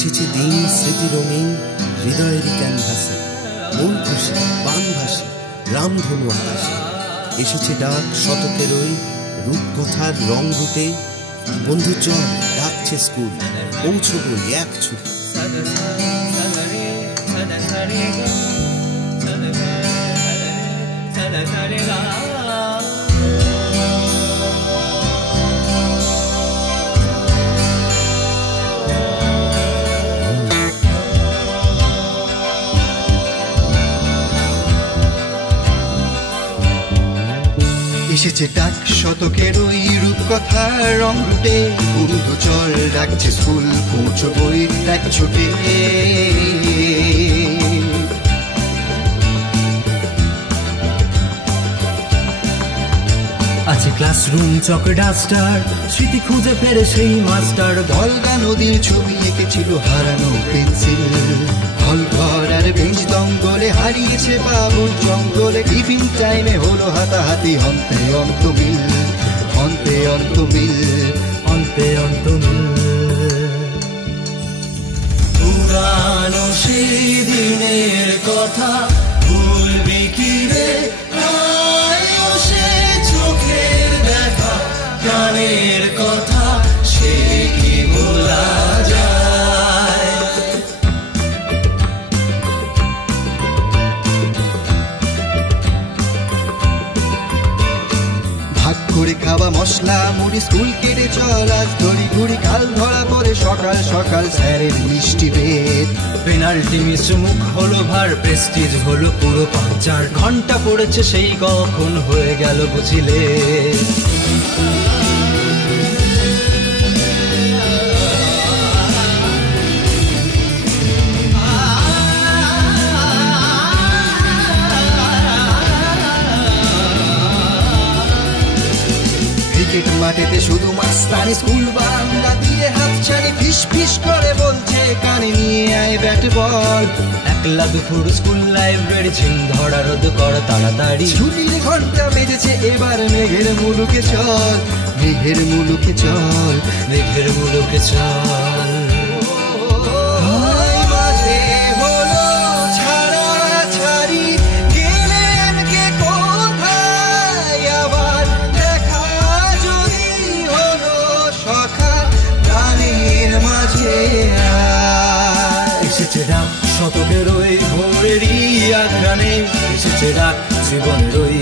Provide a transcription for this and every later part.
এসেছে দিন স্মৃতি রঙিন হৃদয়েরই ক্যানভাসে, মন খুশি বান ভাসে রামধনু আকাশে। এসেছে ডাক শতকের ওই রূপকথার রং রুটে, বন্ধু চল ডাকছে স্কুল, পৌঁছবো এক ছুটে। এসেছে ডাক শতকের ওই রূপকথার রং রুটে, বন্ধু চল ডাকছে স্কুল, পৌঁছবই এক ছুটে। আছে ক্লাসরুম চক ডাস্টার, স্মৃতি খুঁজে ফেরে সেই মাস্টার। গলগা নদীর ছবি এঁকেছিল হারানো পেন্সিল, হল ঘর আর বেঞ্চ দঙ্গলে হারিয়েছে বাবুর জঙ্গলে। টিফিন টাইমে হলো হাতাহাতি, অন্তে অন্ত মিল, অন্তে অন্ত মিল, অন্তে অন্ত মিল। পুরানো সেই দিনের কথা ভুলবি কি রে, চোখের দেখা গানের কথা সে কি ভোলা যায়। ভাগ করে খাওয়া মশলা মুড়ি, স্কুল কেটে চল আজ ধরি ঘুরি, কাল ধরা পড়ে সকাল সকাল স্যারের মিষ্টি বেদ। পেনাল্টি মিস মুখ হলো ভার, প্রেস্টিজ হলো পুরো পাঁচার। ঘন্টা পড়েছে সেই কখন হয়ে গেল বুঝিলে। ক্রিকেট মাঠেতে শুধু মাস্তানি, স্কুল বারান্দা দিয়ে হাত ছাড়ি, ফিস ফিস করে বলছে কানে নিয়ে আয় ব্যাট বল। একলা দুপুর স্কুল লাইব্রেরি, ঝিম ধরা রোদ কর তাড়াতাড়ি। ছুটির ঘন্টা বেজেছে এবার মেঘের মুলুকে চল, মেঘের মুলুকে চল, মেঘের মুলুকে চল। এসেছে ডাক শতকের ওই ভোরেরই আঘ্রাণে, এসেছে ডাক জীবনের ওই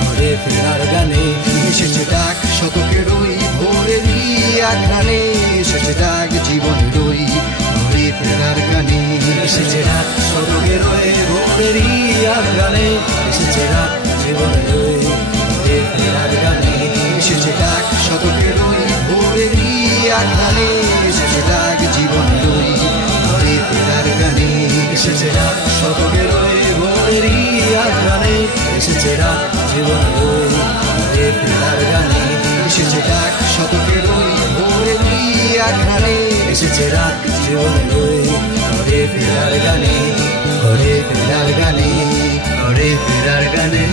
ঘরে ফেরার গানে। এসেছে ডাক শতকের ওই ভোরেরই আঘ্রাণে, এসেছে ডাক জীবনের ওই ঘরে ফেরার গানে। এসেছে ডাক শতকের ওই ভোরেরই আঘ্রাণে, এসেছে ডাক জীবনের ওই ঘরে ফেরার গানে। এসেছে ডাক শতকের ওই ভোরেরই আঘ্রাণে, এসেছে ডাক জীবনের ওই ঘরে ফেরার গানে। এসেছে ডাক শতকের ওই ভোরেরই আঘ্রাণে, এসেছে ডাক জীবনের ওই ঘরে ফেরার গানে। এসেছে ডাক শতকের ওই ভোরেরই আঘ্রাণে, এসেছে ডাক জীবনের ওই ঘরে ফেরার গানে, ঘরে ফেরার গানে, ঘরে ফেরার গানে।